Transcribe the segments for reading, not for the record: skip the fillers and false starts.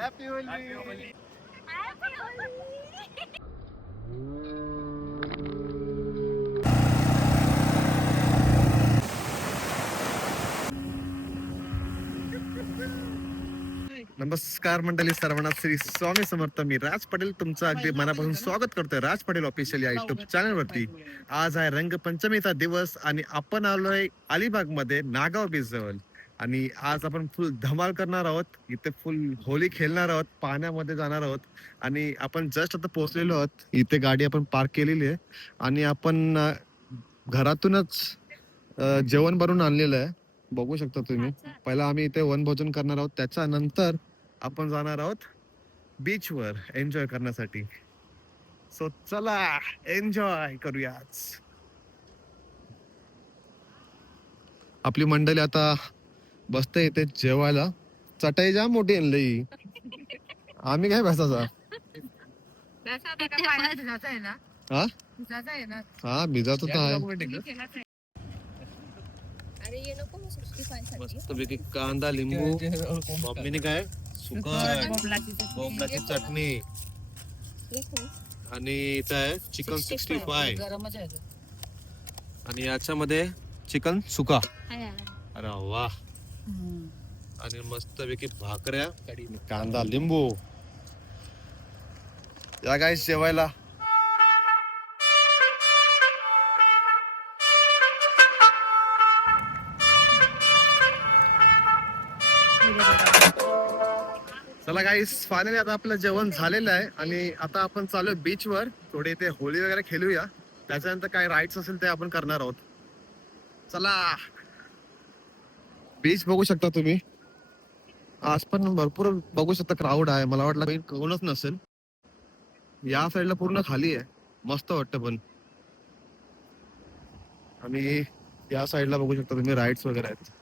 Happy Holy. नमस्कार मंडळी, सर्वांना श्री स्वामी समर्थ. मी राज पटेल तुमचं अगदी मनापासून स्वागत करतोय राज पटेल ऑफिशियल या युट्यूब चॅनल वरती. आज आहे रंगपंचमीचा दिवस आणि आपण आलोय अलिबाग मध्ये नागाव बीच जवळ. आणि आज आपण फुल धमाल करणार आहोत. इथे फुल होली खेळणार आहोत, पाण्यामध्ये जाणार आहोत. आणि आपण जस्ट आता पोहोचलेलो आहोत. इथे गाडी आपण पार्क केलेली आहे आणि आपण घरातूनच जेवण बनवून आणलेलं आहे. बघू शकता तुम्ही. पहिला आम्ही इथे वनभोजन करणार आहोत, त्याच्यानंतर आपण जाणार आहोत बीच वर एन्जॉय करण्यासाठी. सो चला एन्जॉय करूयाच. आपली मंडळी आता बसते इथे जेवायला. चटाई जाम मोठी आणली. आम्ही काय बसायचा? हा भिजाच तर आहे. मस्त पैकी कांदा लिंबू, मम्मीने काय सुकट बोंबलाची चटणी आणि इथं आहे चिकन 65 आणि याच्यामध्ये चिकन सुका. अरे वा. आणि मस्त पैकी भाकऱ्या, कांदा लिंबू. या गाईस जेवायला. चला गाईस, फायनली आता आपलं जेवण झालेलं आहे आणि आता आपण चालू बीच वर. थोडे इथे होळी वगैरे खेळूया. त्याच्यानंतर काय राईड्स असेल ते आपण करणार आहोत. चला. बीच बघू शकता तुम्ही. आज पण भरपूर बघू शकता क्राऊड आहे. मला वाटलं कोणच नसेल. या साईडला पूर्ण खाली आहे. मस्त वाटतं पण. आणि या साईडला बघू शकता तुम्ही राईड्स वगैरे आहेत.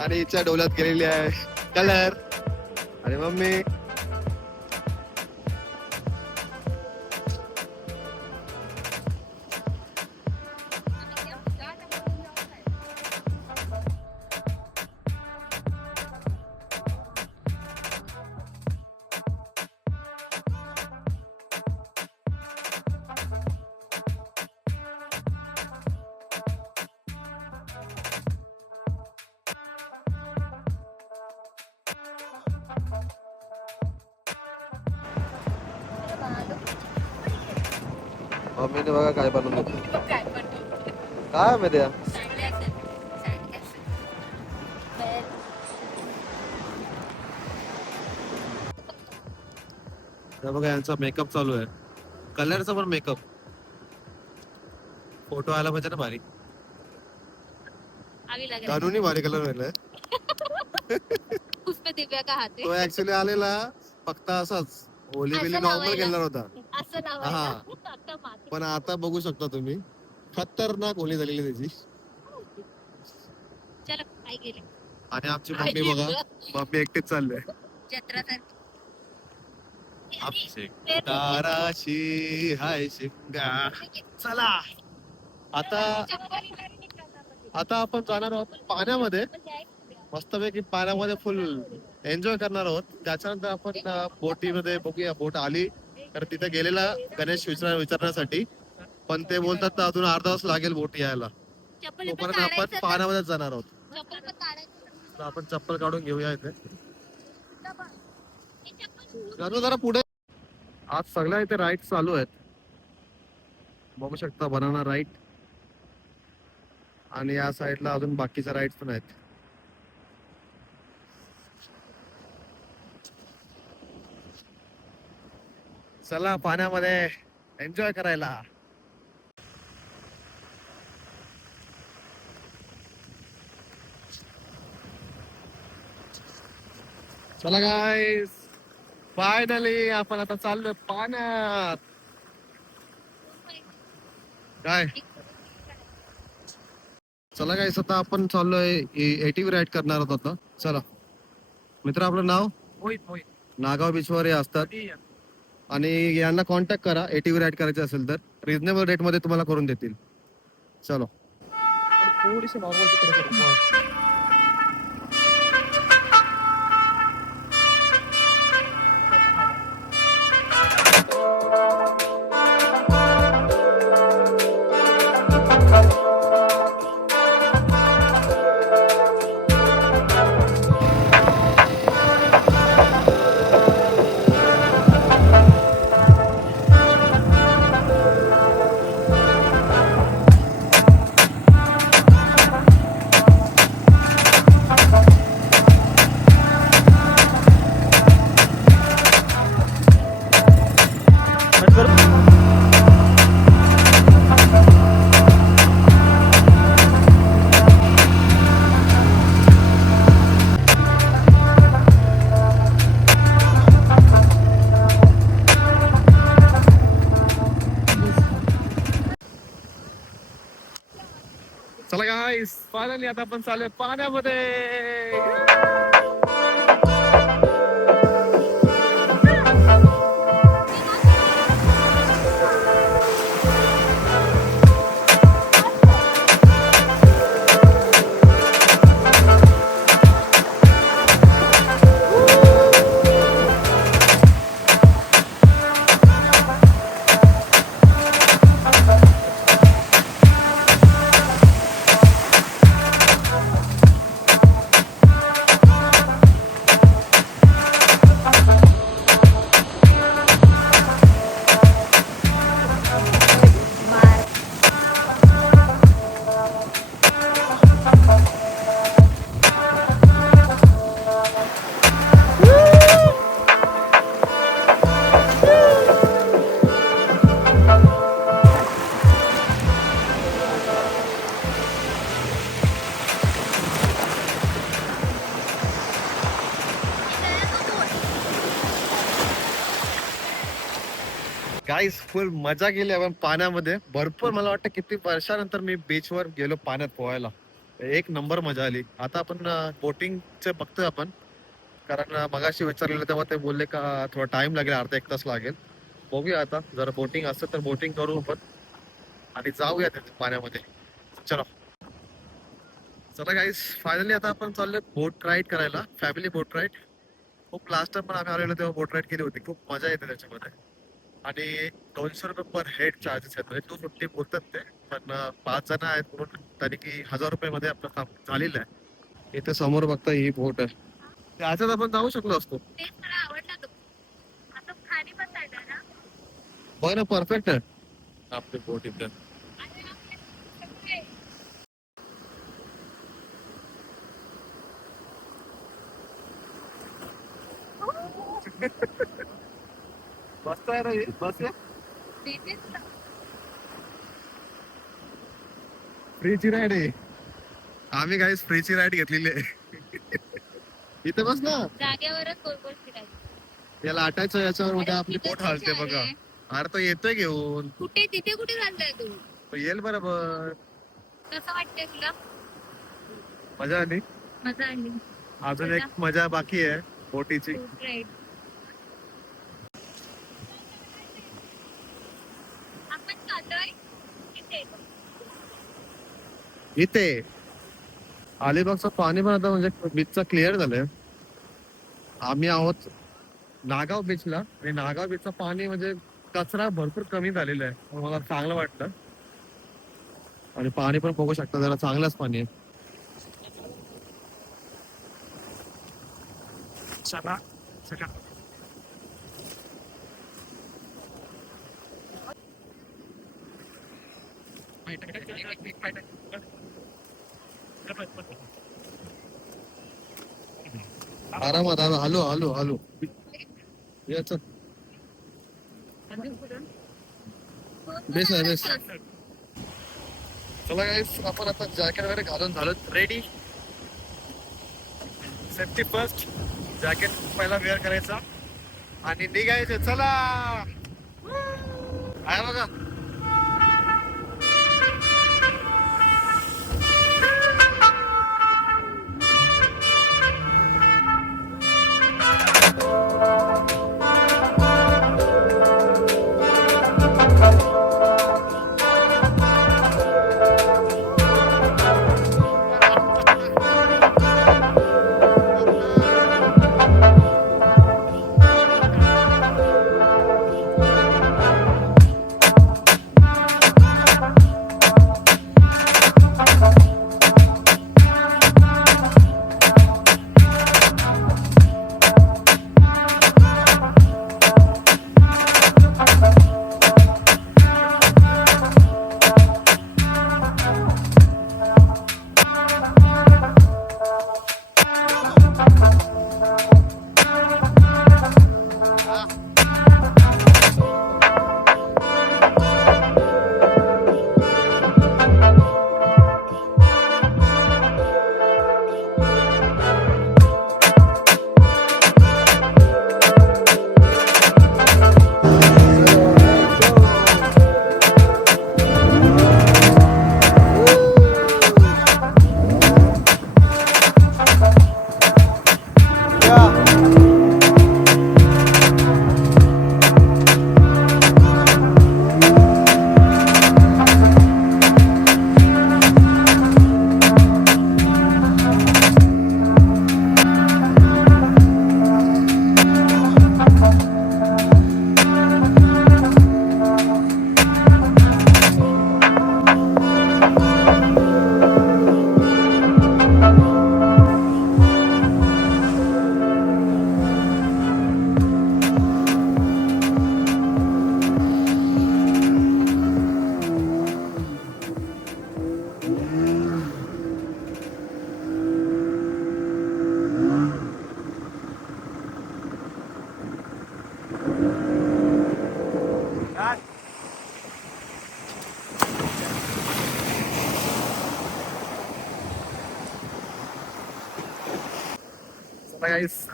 आणि हिच्या डोल्यात गेलेली आहे कलर. आणि मम्मी मम्मीने बघा काय बनवलं. काय माहिती. बघा यांचा मेकअप चालू आहे. कलरचा पण मेकअप. फोटो आला पाहिजे ना भारी. कानूनी भारी कलर व्हायलाय. तो ऍक्च्युली आलेला फक्त असाच होली बिली नॉर्मल केला होता. हा, पण आता बघू शकता तुम्ही खतरनाक होली झालेली त्याची. आणि आमची मम्मी बघा, मम्मी एकटीच चालले. ताराशी हाय शिंगा. चला आता आपण जाणार आहोत पाण्यामध्ये. मस्तपैकी पाण्यामध्ये फुल एन्जॉय करणार आहोत. त्याच्यानंतर आपण बोटीमध्ये बघूया. बोट आली तर तिथे गेलेला गणेश विचारण्यासाठी, पण ते बोलतात अजून अर्धा तास लागेल बोट यायला. तोपर्यंत आपण पाण्यामध्ये जाणार आहोत. तर आपण चप्पल काढून घेऊया इथे. जरा पुढे आज सगळ्या इथे राईड चालू आहेत, बघू शकता बनाना राईड. आणि या साईडला अजून बाकीच्या राईड पण आहेत. चला पाण्यामध्ये एन्जॉय करायला. चला गाईस, फायनली आपण आता चाललोय पाण्यात. काय चला गाईस, आता आपण चाललोय एटीव्ही राईड करणार आहोत आता. चला मित्र, आपलं नाव नागाव बीचवर हे असतात आणि यांना कॉन्टॅक्ट करा एटीव्ही राईड करायचे असेल तर रिझनेबल रेट मध्ये तुम्हाला करून देतील. चलो थोडीशी नॉर्मल. चला गाईस, फायनली आता आपण चालू पाण्यामध्ये. गाईस, फुल मजा केली आपण पाण्यामध्ये भरपूर. मला वाटतं किती वर्षानंतर मी बीचवर गेलो पाण्यात पोहायला. एक नंबर मजा आली. आता आपण बोटिंगचे बघतोय आपण, कारण मगाशी विचारलेलं तेव्हा ते बोलले का थोडा टाइम लागेल, अर्धा एक तास लागेल. बघूया आता, जर बोटिंग असेल तर बोटिंग करू आपण आणि जाऊया तिथे पाण्यामध्ये. चला चला गाईस, फायनली आता आपण चाललोय बोट राईड करायला, फॅमिली बोट राईड. खूप लास्ट टाइम पण आम्ही आलेलो तेव्हा बोट राईड केली होती, खूप मजा येते त्याच्यामध्ये. आणि 200 रुपये पर हेड चार्जेस आहेत, म्हणजे 250 बोलतात ते, पण 5 जण आहेत म्हणून तरी की 1000 रुपये मध्ये आपलं काम झालेलं आहे. इथे समोर बघता ही बोट आहे, त्याच्यात आपण जाऊ शकलो असतो. बघ ना, परफेक्ट आहे आपली बोट इथे. मस्त आहे रे, बस फ्रीची राईड आहे. आम्ही काही फ्रीची राईड घेतलेली आहे. इथे बस ना, जागेवरच गोल गोल फिरायचं. याला अटॅच याच्यावर मध्ये आपली बोट हालते बघा. अरे तो येतोय घेऊन. कुठे तिथे कुठे चाललाय तू? तो येईल बरोबर. कसं वाटतंय तुला? मजा आली. मजा आली. अजून एक मजा बाकी आहे बोटीची. राईट. आपण चाललोय इथे अलिबागचं पाणी पण आता म्हणजे बीचचा क्लिअर झालंय. आम्ही आहोत नागाव बीचला आणि नागाव बीचचं पाणी म्हणजे कचरा भरपूर कमी झालेला आहे, मला चांगलं वाटतं. आणि पाणी पण बघू शकता, जरा चांगलंच पाणी आहे. चला चला आरामात हॅलो हॅलो हॅलो याच बेस आहे बेस. चला गाईस आपण आता जॅकेट वगैरे घालून झालो रेडी. Safety first. जॅकेट पहिला वेअर करायचा आणि निघायचं. चला आहे बघा.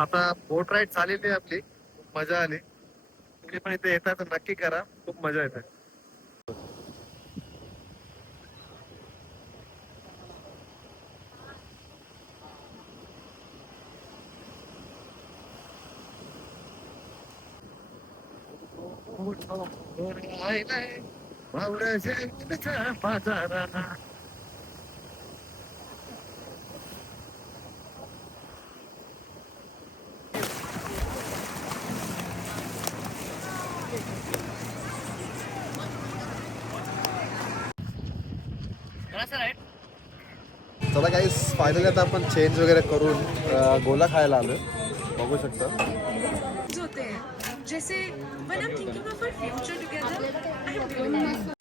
आता बोट राईड झालेली आहे आपली. खूप मजा आली. तुम्ही पण इथे येता तर नक्की करा. खूप मजा येते. चला काही फायनली आता आपण चेंज वगैरे करून गोला खायला आलोय. बघू शकता. होते हैं जैसे when I'm thinking of our future together I'm really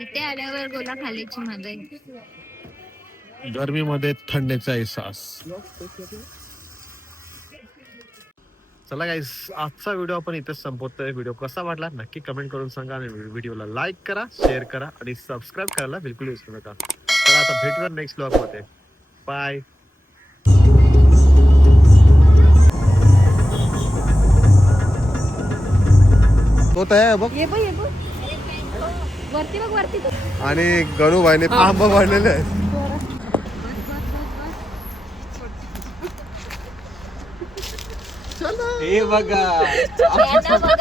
इथे आल्यावर गोला खाल्याची मजा आहे. गरमीमध्ये थंडीचा एहसास. चला गाईस आजचा व्हिडिओ आपण इथेच संपवतोय. व्हिडिओ कसा वाटला नक्की कमेंट करून सांगा आणि व्हिडिओला लाईक करा, शेअर करा आणि सबस्क्राईब करायला बिलकुल विसरू नका. तर आता भेटूया नेक्स्ट ब्लॉग मध्ये. बाय. तो तयार बघ. ये बघ वरती बघ वरती बघ. आणि गणूबाईने आंबा वाढलेले आहे. हे बघा बघा